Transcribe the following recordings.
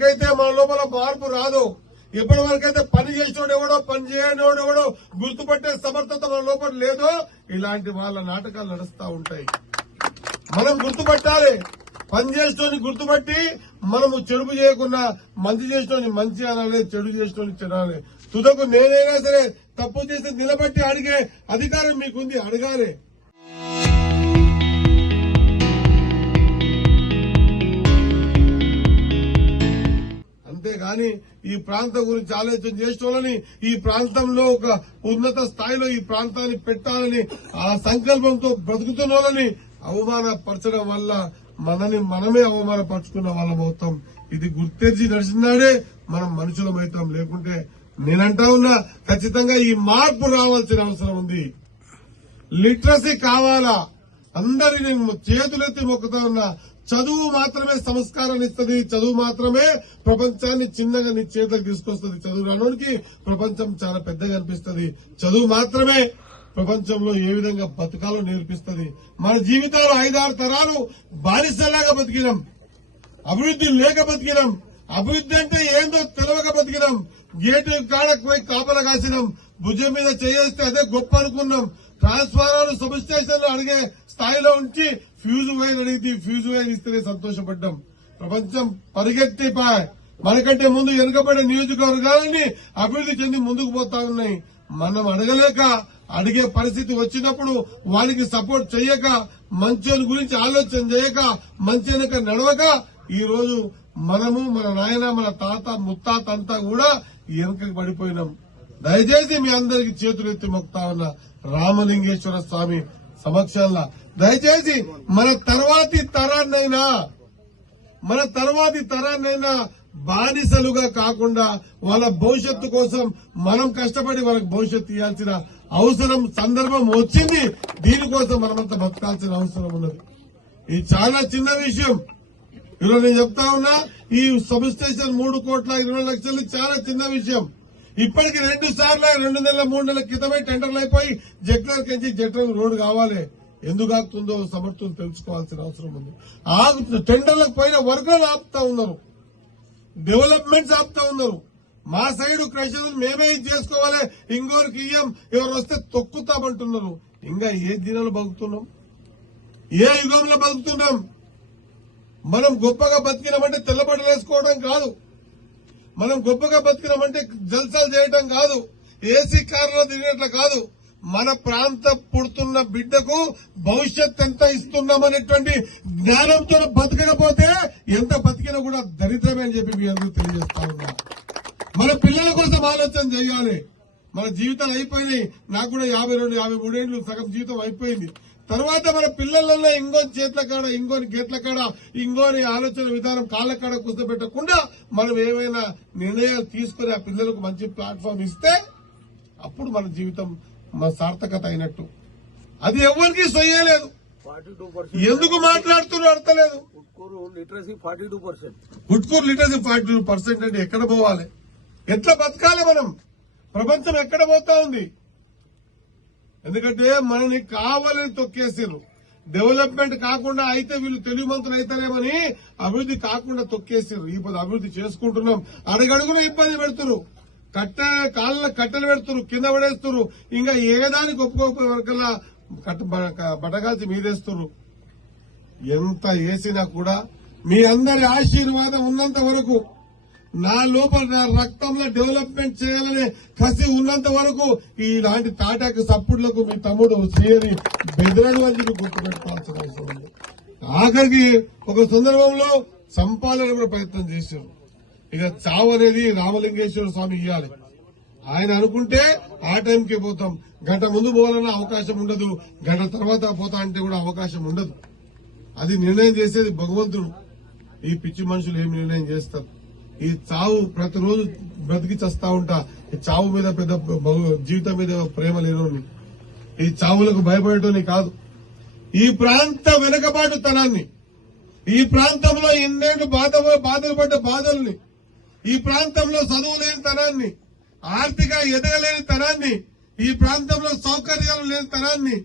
వరకైతే మన లోపల మార్పు రాదు, ఎప్పటి వరకైతే పని చేసినోడు ఎవడో పని చేయనోడు ఎవడో గుర్తుపట్టే సమర్థత మన లోపల లేదో ఇలాంటి వాళ్ళ నాటకాలు నడుస్తా ఉంటాయి. మనం గుర్తుపట్టాలి, పని చేసినోని గుర్తుపట్టి మనము చెడుపు చేయకుండా మంచి చేసినోని మంచి అనాలి, చెడు చేసినోని చెడాలి. తుదకు నేనైనా సరే తప్పు చేసి నిలబట్టి అడిగే అధికారం మీకుంది, అడగాలి. అంతేగాని ఈ ప్రాంతం గురించి ఆలోచన చేసేవాళ్ళని, ఈ ప్రాంతంలో ఒక ఉన్నత స్థాయిలో ఈ ప్రాంతాన్ని పెట్టాలని ఆ సంకల్పంతో బ్రతుకుతున్న వాళ్ళని అవమానపరచడం వల్ల మనమే అవమానపరుచుకున్న వాళ్ళం అవుతాం. ఇది గుర్తెరిచి నడిచినాడే మనం మనుషులమవుతాం. లేకుంటే నేనంటా ఉన్నా ఖచ్చితంగా ఈ మార్పు రావాల్సిన అవసరం ఉంది. లిటరసీ కావాలా, అందరి నేను చేతులెత్తి మొక్కుతా ఉన్నా. చదువు మాత్రమే సంస్కారాన్ని ఇస్తుంది, చదువు మాత్రమే ప్రపంచాన్ని చిన్నగా నీ చేతులకు తీసుకొస్తుంది. చదువు రానోడికి ప్రపంచం చాలా పెద్దగా అనిపిస్తుంది. చదువు మాత్రమే ప్రపంచంలో ఏ విధంగా బతకాలో నేర్పిస్తుంది. మన జీవితాలు 5-6 తరాలు బానిసలాగా బతికినాం, అభివృద్ధి లేక బతికినాం. అభివృద్ధి అంటే ఏందో తెలియక బతికినాం. గేటు కాడకు పోయి కాపలా కాసినాం, భుజం మీద చేస్తే అదే గొప్ప అనుకున్నాం. ట్రాన్స్ఫార్మర్ సబ్ స్టేషన్ లో అడిగే స్థాయిలో ఉంచి ఫ్యూజ్ వైర్ అడిగితే ఫ్యూజ్ వైర్ ఇస్తేనే సంతోషపడ్డాం. ప్రపంచం పరిగెత్తిపాయ్. మనకంటే ముందు వెనుకబడే నియోజకవర్గాలని అభివృద్ధి చెంది ముందుకు పోతా ఉన్నాయి. మనం అడగలేక, అడిగే పరిస్థితి వచ్చినప్పుడు వారికి సపోర్ట్ చేయక, మంచోని గురించి ఆలోచన చేయక, మంచి వెనక నడవక ఈ రోజు మనము, మన నాయన, మన తాత, ముత్తాత అంతా కూడా వెనకకి పడిపోయినాం. దయచేసి మీ అందరికి చేతులెత్తి మొక్తా ఉన్న రామలింగేశ్వర స్వామి సమక్షంలో దయచేసి మన తర్వాతి తరాన్నైనా బానిసలుగా కాకుండా వాళ్ళ భవిష్యత్తు కోసం మనం కష్టపడి వాళ్ళకి భవిష్యత్తు ఇవ్వాల్సిన అవసరం, సందర్భం వచ్చింది. దీనికోసం మనమంతా బతకాల్సిన అవసరం ఉన్నది. ఇది చాలా చిన్న విషయం. ఈరోజు నేను చెప్తా ఉన్నా, ఈ సబ్ స్టేషన్ 3,20,00,000 చాలా చిన్న విషయం. ఇప్పటికి 2 సార్లు 2 నెలల 3 నెలల క్రితమే టెండర్లు అయిపోయి జట్లర్ నుంచి జట్లకు రోడ్డు కావాలి. ఎందుకు ఆగుతుందో సమర్థులు తెలుసుకోవాల్సిన అవసరం ఉంది. టెండర్లకు పోయిన వర్గాలు ఆపుతా ఉన్నారు, డెవలప్మెంట్స్ ఆపుతా ఉన్నారు. మా సైడ్ క్రషర్ మేమే ఇది చేసుకోవాలి, ఇంకోరికి ఇయ్యం, ఎవరు వస్తే తొక్కుతామంటున్నారు. ఇంకా ఏ దినాలు బతుకుతున్నాం, ఏ యుగంలో బతుకుతున్నాం? మనం గొప్పగా బతికినామంటే తెల్లబట్టలు వేసుకోవడం కాదు, మనం గొప్పగా బతికినామంటే జల్సాలు చేయటం కాదు, ఏసీ కారులో తిరిగినట్లు కాదు. మన ప్రాంత పుడుతున్న బిడ్డకు భవిష్యత్ ఎంత ఇస్తున్నామనేటువంటి జ్ఞానంతో బతకకపోతే ఎంత బతికినా కూడా దరిద్రమే అని చెప్పి మీ అందరూ తెలియజేస్తా ఉన్నా. మన పిల్లల కోసం ఆలోచన చేయాలి. మన జీవితాలు అయిపోయినాయి. నాకు కూడా 52-53 ఏళ్ళు సగం జీవితం అయిపోయింది. తర్వాత మన పిల్లలలో ఇంకోని చేతుల కాడ, ఇంకోని గేట్ల కాడ, ఇంకోని ఆలోచన విధానం కాళ్ల కాడ కూర్చోబెట్టకుండా మనం ఏమైనా నిర్ణయాలు తీసుకుని ఆ పిల్లలకు మంచి ప్లాట్ఫామ్ ఇస్తే అప్పుడు మన జీవితం మన సార్థకత అయినట్టు. అది ఎవరికి సొయ్యలేదు. ఎందుకు మాట్లాడుతున్నారు అర్థలేదు. ఉట్కూరు లిటరసీ 42%. ఉట్కూరు లిటరసీ 42% అంటే ఎక్కడ పోవాలి, ఎట్లా బతకాలి మనం? ప్రపంచం ఎక్కడ పోతా ఉంది? ఎందుకంటే మనని కావాలని తొక్కేసారు. డెవలప్మెంట్ కాకుండా అయితే వీళ్ళు తెలివిమంతులు అవుతారేమని అభివృద్ధి కాకుండా తొక్కేసారు. ఇప్పుడు అభివృద్ధి చేసుకుంటున్నాం, అడుగడుగున ఇబ్బంది పెడుతున్నారు. కాళ్ళ కట్టెలు పెడుతున్నారు, కింద పడేస్తున్నారు. ఇంకా ఏదానికి ఒప్పుకోకపోయే వరకల్లా బటగాల్చి మీదేస్తున్నారు. ఎంత వేసినా కూడా మీ అందరి ఆశీర్వాదం ఉన్నంత వరకు, నా లోపల నా రక్తంలో డెవలప్మెంట్ చేయాలనే కసి ఉన్నంత వరకు ఇలాంటి తాటాకు సప్పుడులకు మీ తమ్ముడు శ్రీని బెదరడు అని గుర్తుపెట్టుకోవాల్సిన అవసరం ఉంది. ఆఖరికి ఒక సందర్భంలో సంపాదన కూడా ప్రయత్నం చేశారు. ఇక చావు అనేది రామలింగేశ్వర స్వామి ఇవ్వాలి. ఆయన అనుకుంటే ఆ టైంకి పోతాం. గంట ముందు పోవాలన్న అవకాశం ఉండదు, గంట తర్వాత పోతా అంటే కూడా అవకాశం ఉండదు. అది నిర్ణయం చేసేది భగవంతుడు. ఈ పిచ్చి మనుషులు ఏం నిర్ణయం చేస్తారు? ఈ చావు ప్రతిరోజు బ్రతికి చస్తా ఉంటా. ఈ చావు మీద పెద్ద జీవితం మీద ప్రేమ లేనోని, ఈ చావులకు భయపడేటోని కాదు. ఈ ప్రాంత వెనుకబాటుతనాన్ని, ఈ ప్రాంతంలో ఎన్నేళ్లు బాధలు పడ్డ బాధల్ని, ఈ ప్రాంతంలో చదువు లేని తనాన్ని, ఆర్థిక ఎదగలేని తనాన్ని, ఈ ప్రాంతంలో సౌకర్యాలు లేని తనాన్ని,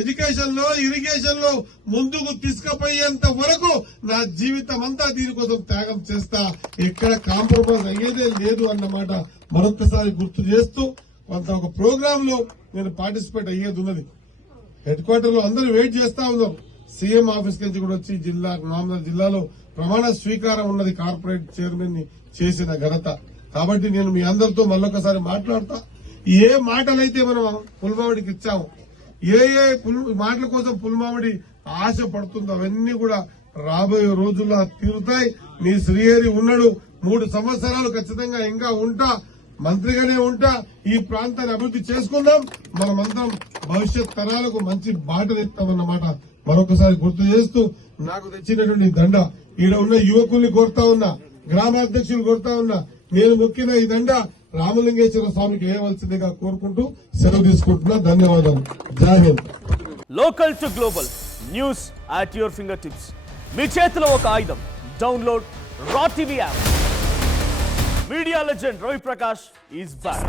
ఎడ్యుకేషన్ లో ఇరిగేషన్ లో ముందుకు తీసుకుపోయేంత వరకు నా జీవితం అంతా దీనికోసం త్యాగం చేస్తా, ఎక్కడ కాంప్రమైజ్ అయ్యేదే లేదు అన్నమాట మరొకసారి గుర్తు చేస్తూ కొంత ఒక ప్రోగ్రామ్ లో నేను పార్టిసిపేట్ అయ్యేది ఉన్నది. హెడ్ క్వార్టర్ లో అందరూ వెయిట్ చేస్తా ఉన్నారు. సీఎం ఆఫీస్ నుంచి కూడా వచ్చి జిల్లాలో ప్రమాణ స్వీకారం ఉన్నది. కార్పొరేట్ చైర్మన్ ని చేసిన ఘనత. కాబట్టి నేను మీ అందరితో మళ్ళొకసారి మాట్లాడతా. ఏ మాటలైతే మనం పుల్మామిడికి ఇచ్చాము, ఏ మాటల కోసం పుల్మామిడి ఆశ పడుతుందో అవన్నీ కూడా రాబోయే రోజుల్లో తీరుతాయి. మీ శ్రీహరి ఉన్నాడు, 3 సంవత్సరాలు ఖచ్చితంగా ఇంకా ఉంటా, మంత్రిగానే ఉంటా. ఈ ప్రాంతాన్ని అభివృద్ధి చేసుకుందాం. మనమందరం భవిష్యత్ తరాలకు మంచి బాటనిస్తామన్నమాట మరొకసారి గుర్తు చేస్తూ, నాకు తెచ్చినటువంటి దండ ఈడ ఉన్న యువకుల్ని కోరుతా ఉన్నా, గ్రామాధ్యక్షులు కోరుతా ఉన్నా, నేను మొక్కిన ఈ దండ రామలింగేశ్వర స్వామికి వేయవలసిందిగా కోరుకుంటూ సెలవు తీసుకుంటున్నా. ధన్యవాదాలు. Jai Hind. Local to global news at your finger tips. మీ చేతిలో ఒక ఆయుధం. డౌన్లోడ్ రా TV app. Media legend Ravi Prakash is back.